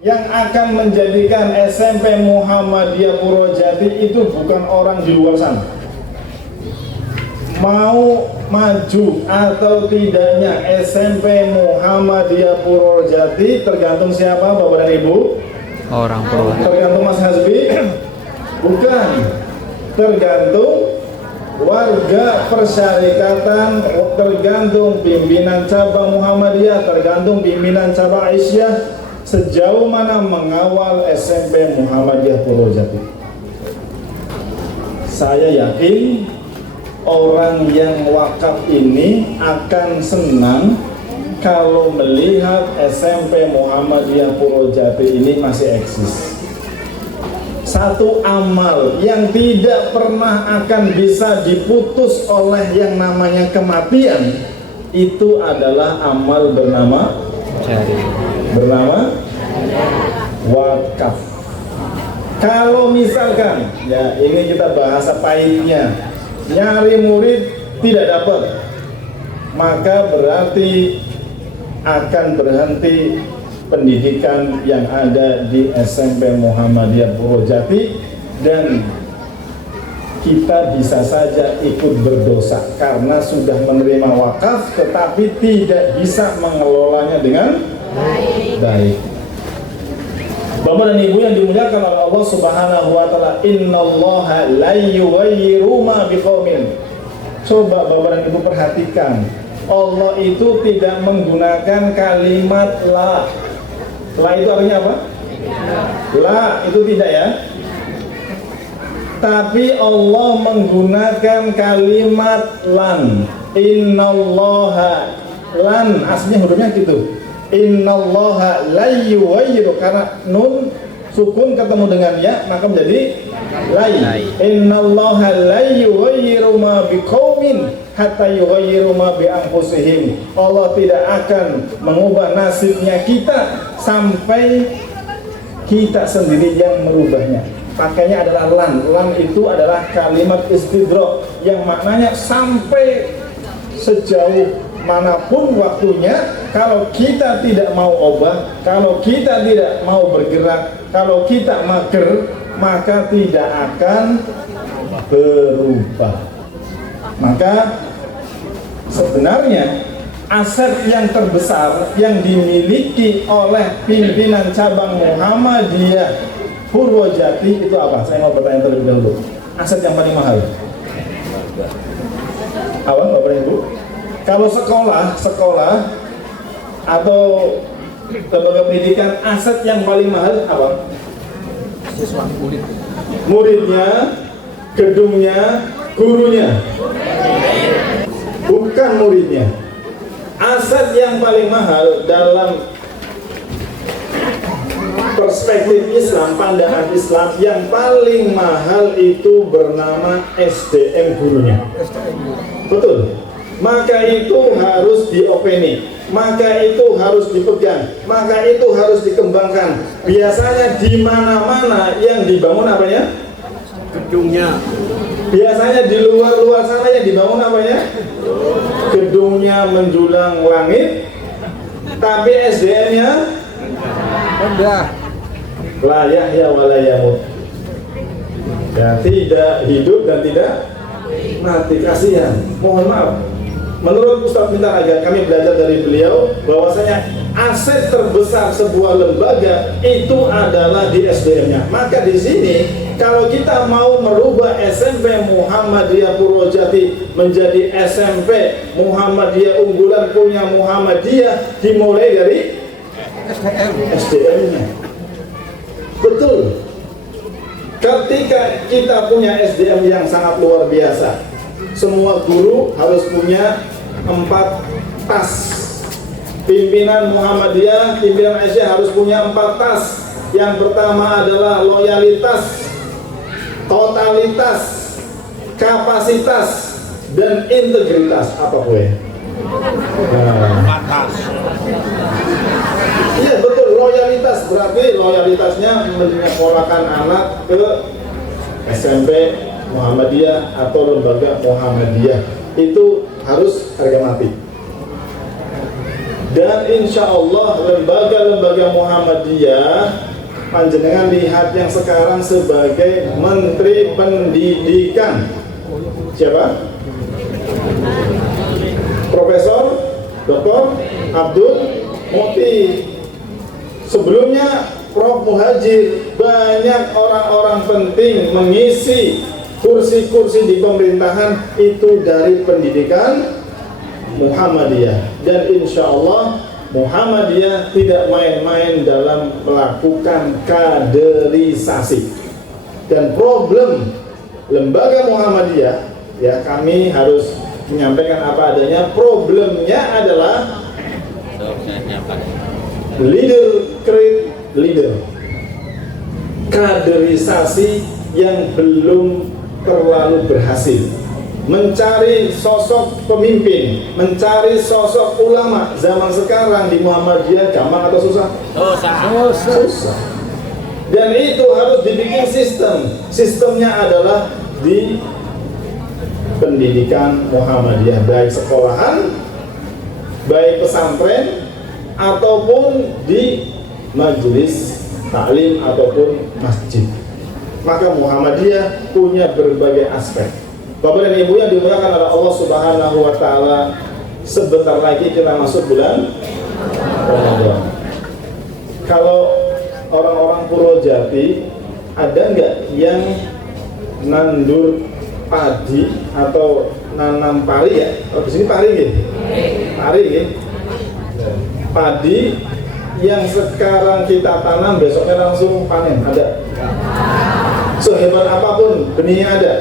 Yang akan menjadikan SMP Muhammadiyah Purwojati itu bukan orang di luar sana. Mau maju atau tidaknya SMP Muhammadiyah Purwojati tergantung siapa, Bapak dan Ibu? Orang Purwojati. Tergantung Mas Hasbi? Bukan. Tergantung warga persyarikatan, tergantung pimpinan cabang Muhammadiyah, tergantung pimpinan cabang Aisyah, sejauh mana mengawal SMP Muhammadiyah Purwojati. Saya yakin orang yang wakaf ini akan senang kalau melihat SMP Muhammadiyah Purwojati ini masih eksis. Satu amal yang tidak pernah akan bisa diputus oleh yang namanya kematian, itu adalah amal bernama wakaf. Kalau misalkan, ya ini kita bahasa pahitnya, nyari murid tidak dapat, maka berarti akan berhenti pendidikan yang ada di SMP Muhammadiyah Purwojati, dan kita bisa saja ikut berdosa karena sudah menerima wakaf tetapi tidak bisa mengelolanya dengan baik. Bapak dan Ibu yang dimuliakan oleh Allah Subhanahu wa taala, innallaha la yughayyiru ma biqaumin. Coba Bapak dan Ibu perhatikan, Allah itu tidak menggunakan kalimat la. La itu artinya apa? La itu tidak ya. Tapi Allah menggunakan kalimat lan. Innallaha lan, aslinya hurufnya gitu. Innallaha la yughayyiru, karena nun sukun ketemu dengan ya maka menjadi lai. Innallaha la yughayyiru ma biqaumin hatta yughayyiru ma bi anfusihim. Allah tidak akan mengubah nasibnya kita sampai kita sendiri yang merubahnya. Pakainya adalah lan. Lan itu adalah kalimat istidrak yang maknanya sampai sejauh manapun waktunya, kalau kita tidak mau obah, kalau kita tidak mau bergerak, kalau kita mager, maka tidak akan berubah. Maka sebenarnya aset yang terbesar yang dimiliki oleh pimpinan cabang Muhammadiyah Purwojati itu apa? Saya mau bertanya terlebih dahulu. Aset yang paling mahal? Apa, Bapak Ibu? Kalau sekolah atau lembaga pendidikan, aset yang paling mahal apa? Muridnya, gedungnya, gurunya. Bukan muridnya. Aset yang paling mahal dalam perspektif Islam, pandangan Islam, yang paling mahal itu bernama SDM gurunya. Betul. Maka itu harus diopeni, maka itu harus dipegang, maka itu harus dikembangkan. Biasanya di mana-mana yang dibangun apanya? Gedungnya. Biasanya di luar sana yang dibangun apanya? Gedungnya menjulang langit, tapi SDM-nya Rendah. layak ya walayamut. Ya, tidak hidup dan tidak mati. Kasihan. Mohon maaf. Menurut Ustadz Mintar Agar, kami belajar dari beliau bahwasanya aset terbesar sebuah lembaga itu adalah di SDM-nya. Maka di sini kalau kita mau merubah SMP Muhammadiyah Purwojati menjadi SMP Muhammadiyah unggulan punya Muhammadiyah, dimulai dari SDM-nya. Betul. Ketika kita punya SDM yang sangat luar biasa, semua guru harus punya 4 tas. Pimpinan Muhammadiyah, pimpinan Aisyah harus punya 4 tas. Yang pertama adalah loyalitas, totalitas, kapasitas, dan integritas. Apa gue? Iya betul, loyalitas berarti loyalitasnya menyekolahkan anak ke SMP Muhammadiyah atau lembaga Muhammadiyah, itu harus harga mati. Dan insya Allah lembaga-lembaga Muhammadiyah, panjenengan lihat yang sekarang sebagai Menteri Pendidikan. Siapa? Profesor Dr. Abdul Muti. Sebelumnya Prof. Muhajir. Banyak orang-orang penting mengisi kursi-kursi di pemerintahan itu dari pendidikan Muhammadiyah. Dan insya Allah Muhammadiyah tidak main-main dalam melakukan kaderisasi. Dan problem lembaga Muhammadiyah, ya, kami harus menyampaikan apa adanya. Problemnya adalah leader create leader, kaderisasi yang belum terlalu berhasil. Mencari sosok pemimpin, mencari sosok ulama zaman sekarang di Muhammadiyah gampang atau susah? Susah. Dan itu harus dibikin sistem. Sistemnya adalah di pendidikan Muhammadiyah, baik sekolahan, baik pesantren, ataupun di majelis taklim ataupun masjid. Maka Muhammadiyah punya berbagai aspek. Bapak dan Ibu yang dimuliakan oleh Allah Subhanahu wa taala, sebentar lagi kita masuk bulan Ramadan. Kalau orang-orang Purwojati, ada nggak yang nandur padi atau nanam pari ya? Oh, di sini pari gitu. Pari gitu. Padi yang sekarang kita tanam besoknya langsung panen, ada? Sehebat apapun benihnya ada?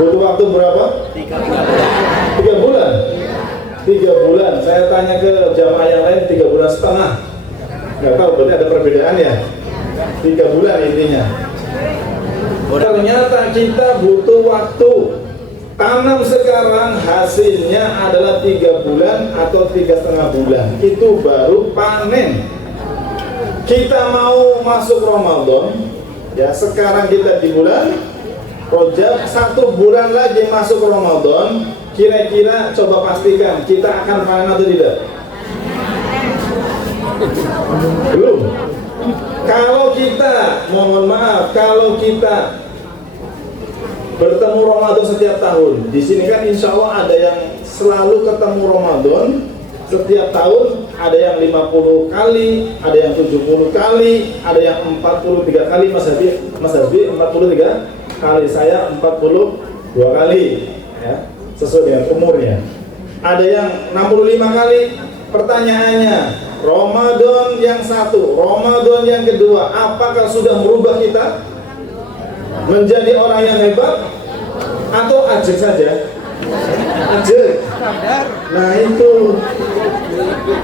Butuh waktu berapa? 3 bulan. 3 bulan. Saya tanya ke jamaah yang lain 3 bulan setengah. Nggak tahu, berarti ada perbedaan ya. 3 bulan intinya. Ternyata kita butuh waktu. Tanam sekarang hasilnya adalah 3 bulan atau 3,5 bulan. Itu baru panen. Kita mau masuk Ramadan, ya sekarang kita di bulan Rajab, 1 bulan lagi masuk Ramadan. Kira-kira coba pastikan kita akan panen atau tidak? Belum. Kalau kita, mohon maaf, kalau kita bertemu Ramadan setiap tahun, di sini kan insya Allah ada yang selalu ketemu Ramadan setiap tahun, ada yang 50 kali, ada yang 70 kali, ada yang 43 kali. Mas Habib 43 kali, saya 42 kali, ya, sesuai dengan umurnya. Ada yang 65 kali. Pertanyaannya, Ramadan yang satu, Ramadan yang kedua, apakah sudah merubah kita menjadi orang yang hebat atau ajek saja? Ajek. Nah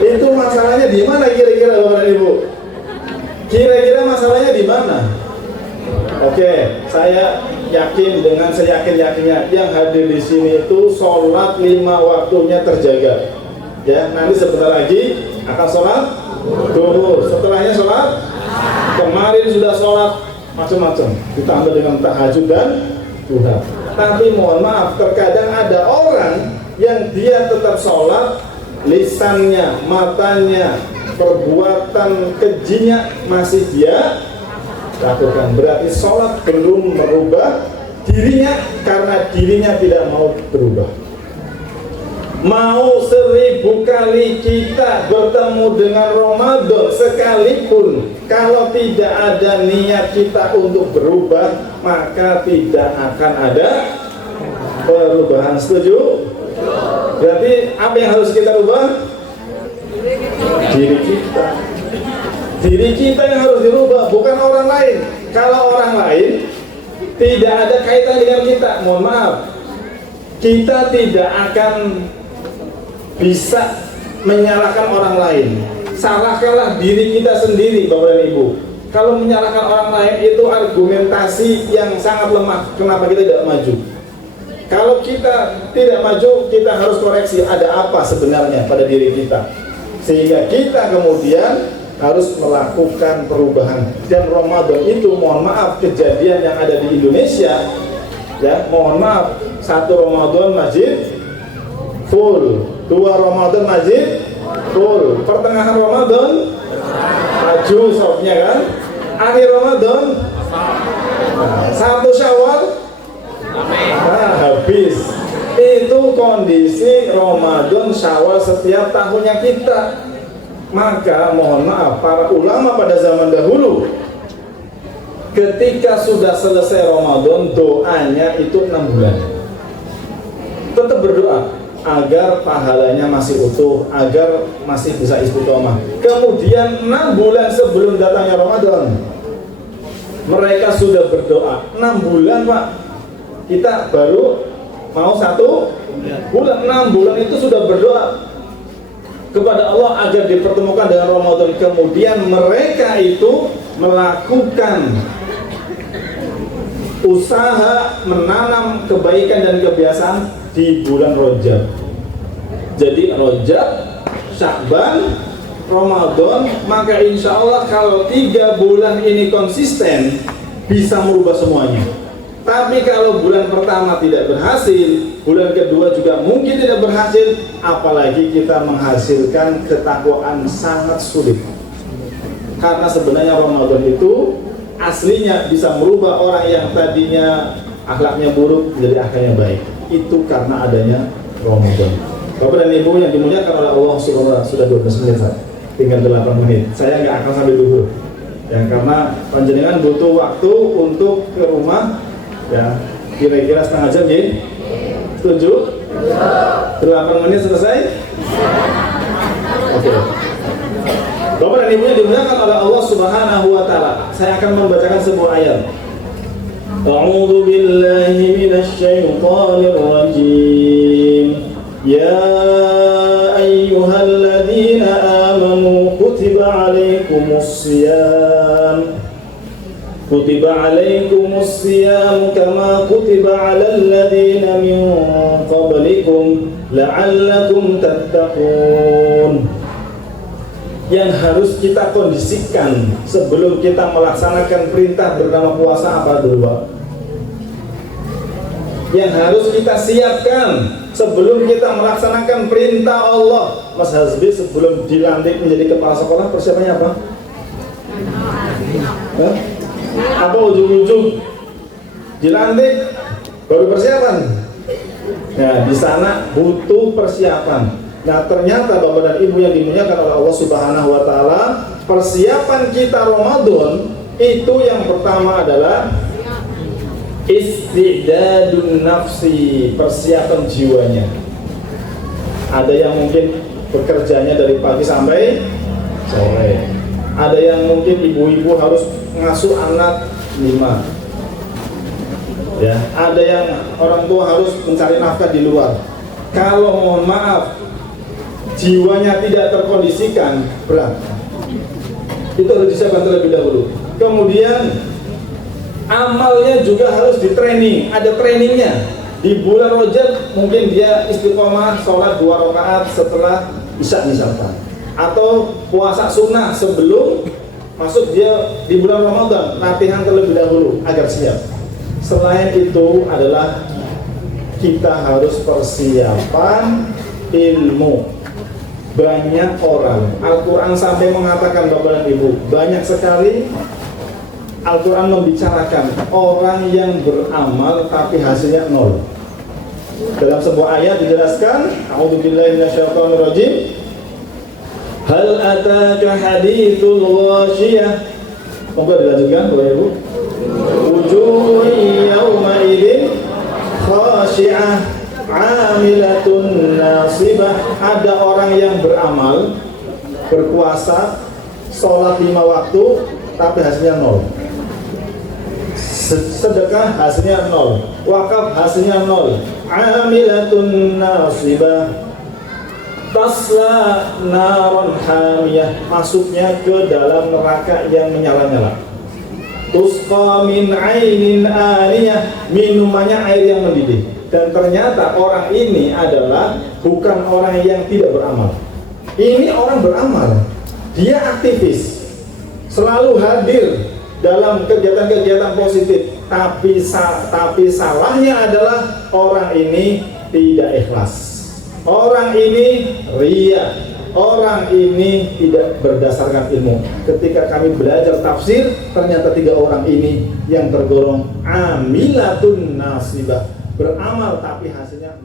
itu masalahnya di mana kira-kira Bapak Ibu? Kira-kira masalahnya di mana? Oke, saya yakin dengan seyakin-yakinnya yang hadir di sini itu sholat 5 waktunya terjaga. Ya, nanti sebentar lagi akan sholat duhur. Setelahnya sholat, kemarin sudah sholat macam-macam, ditambah dengan tahajud dan duha. Tapi mohon maaf, terkadang ada orang yang dia tetap sholat, lisannya, matanya, perbuatan kejinya masih dia lakukan. Berarti sholat belum merubah dirinya, karena dirinya tidak mau berubah. Mau 1000 kali kita bertemu dengan Ramadan sekalipun, kalau tidak ada niat kita untuk berubah, maka tidak akan ada perubahan. Setuju? Berarti apa yang harus kita ubah? Diri kita. Diri kita yang harus dirubah, bukan orang lain. Kalau orang lain tidak ada kaitan dengan kita, mohon maaf, kita tidak akan bisa menyalahkan orang lain. Salahkanlah diri kita sendiri, Bapak dan Ibu. Kalau menyalahkan orang lain itu argumentasi yang sangat lemah. Kenapa kita tidak maju? Kalau kita tidak maju, kita harus koreksi ada apa sebenarnya pada diri kita, sehingga kita kemudian harus melakukan perubahan. Dan Ramadan itu, mohon maaf, kejadian yang ada di Indonesia, ya, mohon maaf, 1 Ramadan masjid full, 2 Ramadan masjid Full. Pertengahan Ramadan maju softnya kan. Akhir Ramadan satu Syawal habis. Itu kondisi Ramadan Syawal setiap tahunnya kita. Maka mohon maaf, para ulama pada zaman dahulu ketika sudah selesai Ramadan, doanya itu 6 bulan. Tetap berdoa agar pahalanya masih utuh, agar masih bisa istiqomah. Kemudian 6 bulan sebelum datangnya Ramadan, mereka sudah berdoa. 6 bulan Pak, kita baru mau 1 bulan. 6 bulan itu sudah berdoa kepada Allah agar dipertemukan dengan Ramadan. Kemudian mereka itu melakukan usaha menanam kebaikan dan kebiasaan di bulan Rajab. Jadi Rajab, Sya'ban, Ramadan, maka insya Allah kalau 3 bulan ini konsisten bisa merubah semuanya. Tapi kalau bulan pertama tidak berhasil, bulan kedua juga mungkin tidak berhasil, apalagi kita menghasilkan ketakwaan sangat sulit. Karena sebenarnya Ramadan itu aslinya bisa merubah orang yang tadinya akhlaknya buruk menjadi akhlaknya baik. Itu karena adanya Ramadan. Bapak dan Ibu yang dimuliakan oleh Allah Subhanahu wa taala, sudah 12 menit, tinggal 8 menit. Saya nggak akan sampai dulu. Ya, karena panjenengan butuh waktu untuk ke rumah. Ya, kira-kira setengah jam ya? Setuju? 8 menit selesai? Oke. Bapak dan Ibu yang dimuliakan oleh Allah Subhanahu wa taala, saya akan membacakan sebuah ayat. A'udzu billahi minasy syaithanir rajim. Ya ayyuhalladzina amanu kutiba 'alaikumus shiyam. كتب عليكم الصيام كما كتب على الذين من قبلكم لعلكم تتقون. Yang harus kita kondisikan sebelum kita melaksanakan perintah bernama puasa apa dulu, Pak? Yang harus kita siapkan sebelum kita melaksanakan perintah Allah. Mas Hasbi sebelum dilantik menjadi kepala sekolah persiapannya apa? Apa ujung-ujung dilantik baru persiapan? Nah, di sana butuh persiapan. Nah, ternyata Bapak dan Ibu yang dimuliakan oleh Allah Subhanahu wa taala, persiapan kita Ramadan itu yang pertama adalah istidadun nafsi, persiapan jiwanya. Ada yang mungkin bekerjanya dari pagi sampai sore. Ada yang mungkin ibu-ibu harus ngasuh anak 5. Ya, ada yang orang tua harus mencari nafkah di luar. Kalau mohon maaf jiwanya tidak terkondisikan, berat. Itu harus disiapkan terlebih dahulu. Kemudian amalnya juga harus di training, ada trainingnya. Di bulan Rajab mungkin dia istiqomah sholat 2 rakaat setelah isya misalkan, atau puasa sunnah sebelum masuk dia di bulan Ramadan, latihan terlebih dahulu agar siap. Selain itu adalah kita harus persiapan ilmu. Banyak orang, Al-Quran sampai mengatakan Bapak dan Ibu, banyak sekali Al-Quran membicarakan orang yang beramal tapi hasilnya 0. Dalam sebuah ayat dijelaskan, A'udzubillahi minasyaitonir rajim. Hal ataka hadithul ghashiyah. Monggo dilanjutkan Bapak Ibu. Wujuhun yawma idzin khashi'ah 'amilatun nasibah. Ada orang yang beramal, berpuasa, sholat 5 waktu tapi hasilnya 0. Sedekah hasilnya 0, wakaf hasilnya 0. 'Amilatun nasibah tasla naron hamiyah, masuknya ke dalam neraka yang menyala-nyala. Tusqa min ainin aniyah, minumannya air yang mendidih. Dan ternyata orang ini adalah bukan orang yang tidak beramal. Ini orang beramal, dia aktivis, selalu hadir dalam kegiatan-kegiatan positif. Tapi salahnya adalah orang ini tidak ikhlas. Orang ini ria, orang ini tidak berdasarkan ilmu. Ketika kami belajar tafsir, ternyata 3 orang ini yang tergolong amilatun nasibah, beramal tapi hasilnya